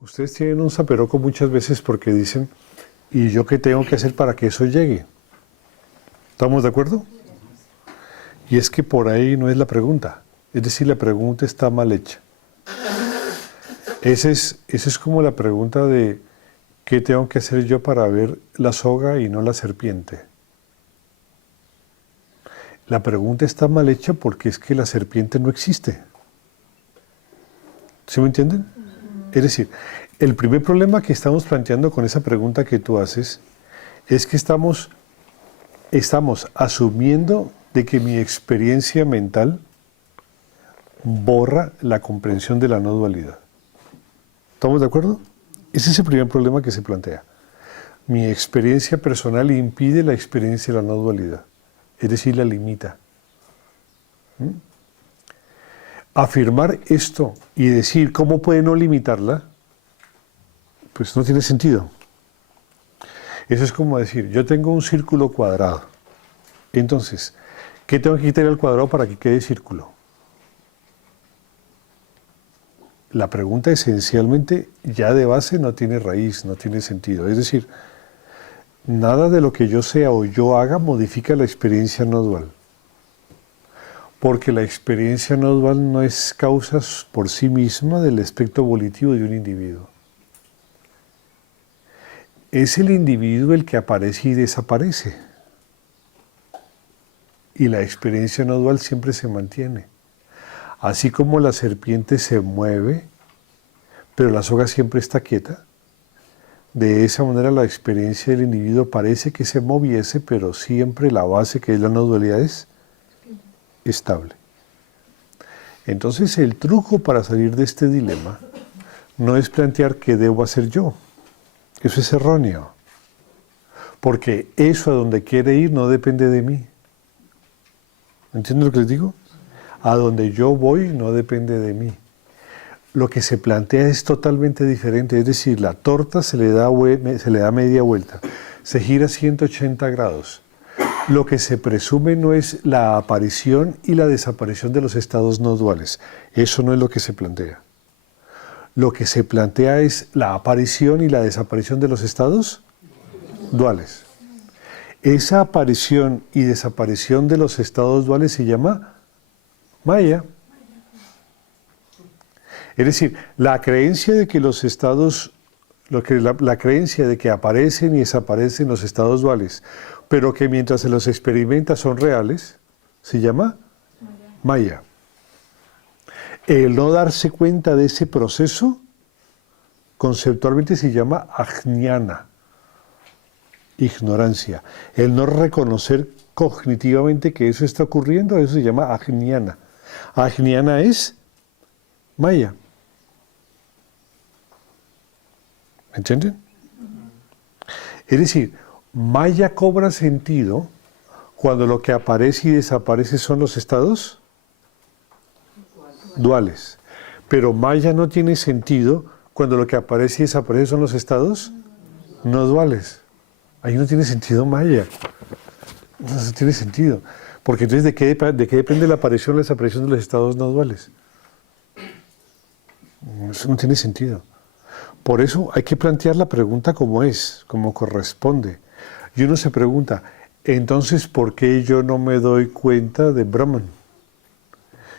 Ustedes tienen un zaperoco muchas veces porque dicen, ¿y yo qué tengo que hacer para que eso llegue? ¿Estamos de acuerdo? Y es que por ahí no es la pregunta. Es decir, la pregunta está mal hecha. Esa es como la pregunta de ¿qué tengo que hacer yo para ver la soga y no la serpiente? La pregunta está mal hecha porque es que la serpiente no existe. ¿Sí me entienden? Es decir, el primer problema que estamos planteando con esa pregunta que tú haces es que estamos asumiendo de que mi experiencia mental borra la comprensión de la no dualidad. ¿Estamos de acuerdo? Ese es el primer problema que se plantea. Mi experiencia personal impide la experiencia de la no dualidad, es decir, la limita. Afirmar esto y decir cómo puede no limitarla, pues no tiene sentido. Eso es como decir, yo tengo un círculo cuadrado. Entonces, ¿qué tengo que quitar al cuadrado para que quede círculo? La pregunta esencialmente ya de base no tiene raíz, no tiene sentido. Es decir, nada de lo que yo sea o yo haga modifica la experiencia no dual. Porque la experiencia no dual no es causa por sí misma del aspecto volitivo de un individuo. Es el individuo el que aparece y desaparece. Y la experiencia no dual siempre se mantiene. Así como la serpiente se mueve, pero la soga siempre está quieta, de esa manera la experiencia del individuo parece que se moviese, pero siempre la base, que es la no dualidad, es estable. Entonces el truco para salir de este dilema no es plantear qué debo hacer yo. Eso es erróneo. Porque eso a donde quiere ir no depende de mí. ¿Entienden lo que les digo? A donde yo voy no depende de mí. Lo que se plantea es totalmente diferente, es decir, la torta se le da media vuelta, se gira 180 grados. Lo que se presume no es la aparición y la desaparición de los estados no duales. Eso no es lo que se plantea. Lo que se plantea es la aparición y la desaparición de los estados duales. Esa aparición y desaparición de los estados duales se llama Maya. Es decir, la creencia de que los estados, la creencia de que aparecen y desaparecen los estados duales, pero que mientras se los experimenta son reales, se llama Maya. El no darse cuenta de ese proceso, conceptualmente se llama Ajnana, ignorancia. El no reconocer cognitivamente que eso está ocurriendo, eso se llama Ajnana. Ajnana es Maya. ¿Me entienden? Es decir, Maya cobra sentido cuando lo que aparece y desaparece son los estados duales. Pero Maya no tiene sentido cuando lo que aparece y desaparece son los estados no duales. Ahí no tiene sentido Maya. No tiene sentido. Porque entonces, ¿de qué depende la aparición o la desaparición de los estados no duales? Eso no tiene sentido. Por eso hay que plantear la pregunta como es, como corresponde. Y uno se pregunta, entonces, ¿por qué yo no me doy cuenta de Brahman?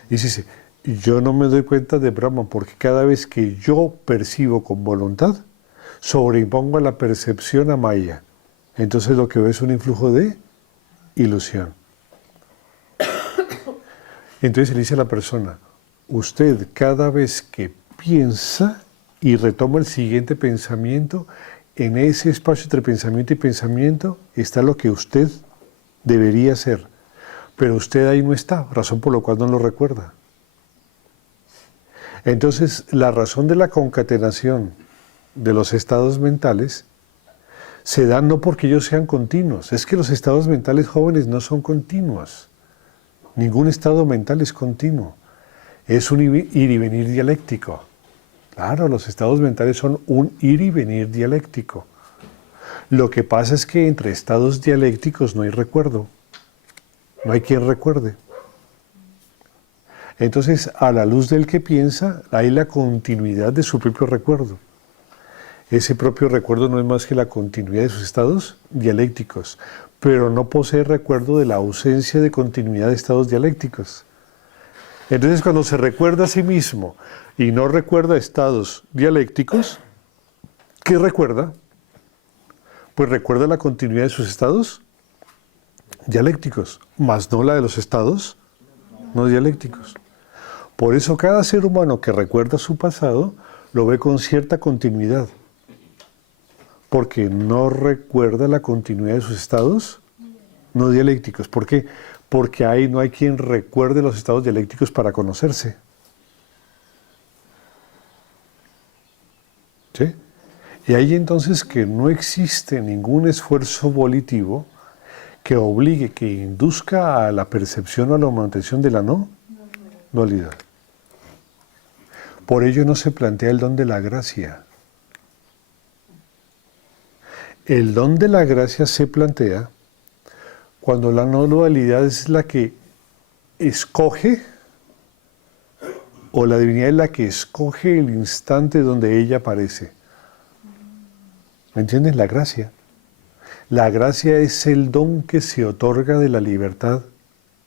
Y dice, yo no me doy cuenta de Brahman porque cada vez que yo percibo con voluntad, sobreimpongo a la percepción a Maya. Entonces lo que veo es un influjo de ilusión. Entonces le dice a la persona, usted cada vez que piensa y retoma el siguiente pensamiento, en ese espacio entre pensamiento y pensamiento está lo que usted debería hacer. Pero usted ahí no está, razón por la cual no lo recuerda. Entonces, la razón de la concatenación de los estados mentales se da no porque ellos sean continuos, es que los estados mentales jóvenes no son continuos. Ningún estado mental es continuo. Es un ir y venir dialéctico. Claro, los estados mentales son un ir y venir dialéctico. Lo que pasa es que entre estados dialécticos no hay recuerdo. No hay quien recuerde. Entonces, a la luz del que piensa, hay la continuidad de su propio recuerdo. Ese propio recuerdo no es más que la continuidad de sus estados dialécticos, pero no posee recuerdo de la ausencia de continuidad de estados dialécticos. Entonces, cuando se recuerda a sí mismo y no recuerda estados dialécticos, ¿qué recuerda? Pues recuerda la continuidad de sus estados dialécticos, más no la de los estados no dialécticos. Por eso cada ser humano que recuerda su pasado lo ve con cierta continuidad, porque no recuerda la continuidad de sus estados no dialécticos. ¿Por qué? Porque ahí no hay quien recuerde los estados dialécticos para conocerse. ¿Sí? Y ahí entonces que no existe ningún esfuerzo volitivo que obligue, que induzca a la percepción o a la mantención de la no dualidad. Por ello no se plantea el don de la gracia. El don de la gracia se plantea cuando la no dualidad es la que escoge, o la divinidad es la que escoge el instante donde ella aparece. ¿Me entiendes? La gracia. La gracia es el don que se otorga de la libertad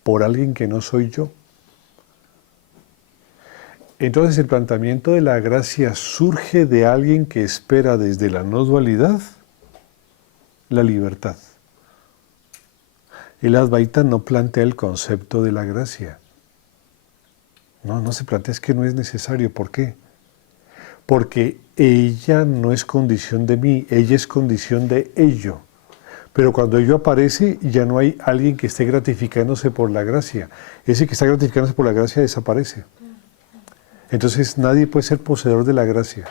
por alguien que no soy yo. Entonces el planteamiento de la gracia surge de alguien que espera desde la no dualidad la libertad. El Advaita no plantea el concepto de la gracia. No se plantea, es que no es necesario. ¿Por qué? Porque ella no es condición de mí, ella es condición de ello. Pero cuando ello aparece, ya no hay alguien que esté gratificándose por la gracia. Ese que está gratificándose por la gracia desaparece. Entonces nadie puede ser poseedor de la gracia.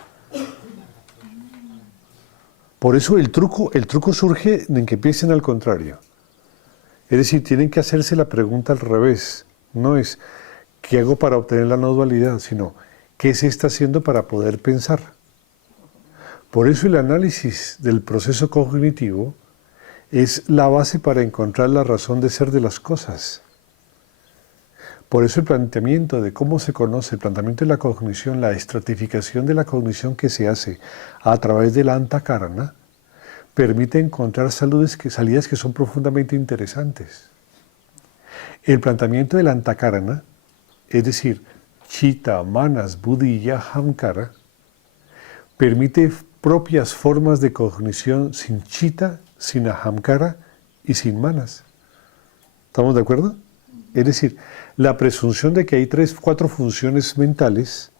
Por eso el truco surge en que piensen al contrario. Es decir, tienen que hacerse la pregunta al revés. No es ¿qué hago para obtener la no dualidad? Sino ¿qué se está haciendo para poder pensar? Por eso el análisis del proceso cognitivo es la base para encontrar la razón de ser de las cosas. Por eso el planteamiento de cómo se conoce, el planteamiento de la cognición, la estratificación de la cognición que se hace a través de la antakarana, permite encontrar salidas que son profundamente interesantes. El planteamiento de la antakarana, es decir, chitta, manas, buddhi y ahamkara, permite propias formas de cognición sin chitta, sin ahamkara y sin manas. ¿Estamos de acuerdo? Es decir, la presunción de que hay 4 funciones mentales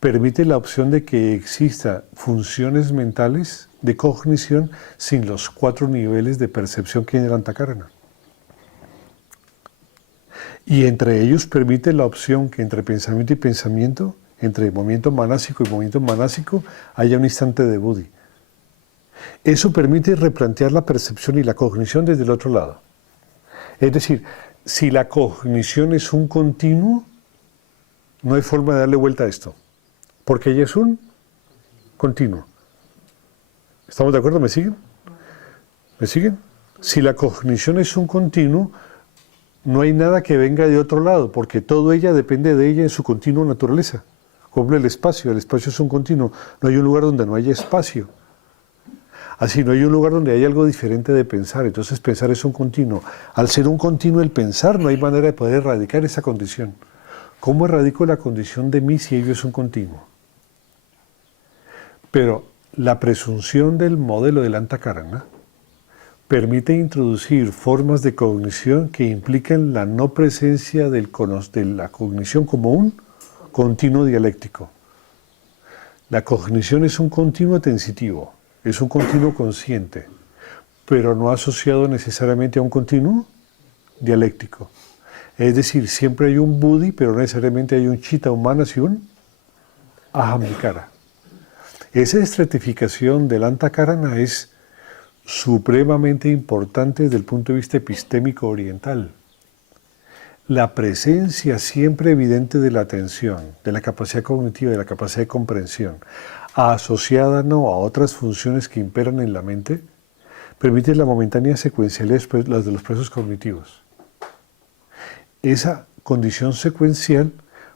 permite la opción de que exista funciones mentales de cognición sin los 4 niveles de percepción que hay en el antakarana. Y entre ellos permite la opción que entre pensamiento y pensamiento, entre movimiento manásico y movimiento manásico, haya un instante de buddhi. Eso permite replantear la percepción y la cognición desde el otro lado. Es decir, si la cognición es un continuo, no hay forma de darle vuelta a esto, porque ella es un continuo. ¿Estamos de acuerdo? ¿Me siguen? ¿Me siguen? Si la cognición es un continuo, no hay nada que venga de otro lado, porque todo ella depende de ella en su continua naturaleza. Como el espacio es un continuo, no hay un lugar donde no haya espacio. Así no hay un lugar donde haya algo diferente de pensar, entonces pensar es un continuo. Al ser un continuo el pensar, no hay manera de poder erradicar esa condición. ¿Cómo erradico la condición de mí si ello es un continuo? Pero la presunción del modelo del antakarana permite introducir formas de cognición que implican la no presencia de la cognición como un continuo dialéctico. La cognición es un continuo tensitivo, es un continuo consciente, pero no asociado necesariamente a un continuo dialéctico. Es decir, siempre hay un buddhi, pero no necesariamente hay un chitta, un manas y un ahamkara. Esa estratificación del antakarana es supremamente importante desde el punto de vista epistémico oriental. La presencia siempre evidente de la atención, de la capacidad cognitiva, de la capacidad de comprensión, asociada no a otras funciones que imperan en la mente, permite la momentánea secuencialidad de los procesos cognitivos. Esa condición secuencial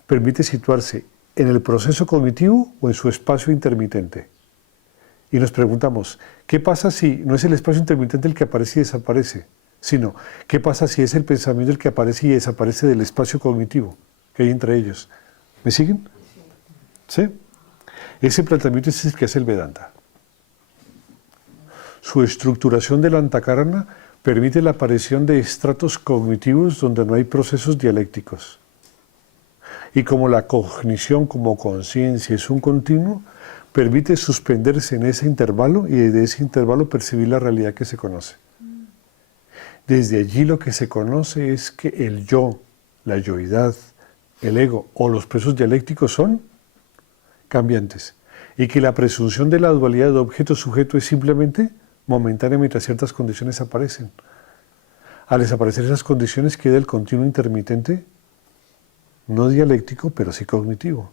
permite situarse en el proceso cognitivo o en su espacio intermitente. Y nos preguntamos, ¿qué pasa si no es el espacio intermitente el que aparece y desaparece? Sino, ¿qué pasa si es el pensamiento el que aparece y desaparece del espacio cognitivo que hay entre ellos? ¿Me siguen? ¿Sí? Ese planteamiento es el que hace el Vedanta. Su estructuración de la Antakarana permite la aparición de estratos cognitivos donde no hay procesos dialécticos. Y como la cognición como conciencia es un continuo, permite suspenderse en ese intervalo y desde ese intervalo percibir la realidad que se conoce. Desde allí lo que se conoce es que el yo, la yoidad, el ego o los procesos dialécticos son cambiantes y que la presunción de la dualidad de objeto-sujeto es simplemente momentánea mientras ciertas condiciones aparecen. Al desaparecer esas condiciones queda el continuo intermitente, no dialéctico, pero sí cognitivo.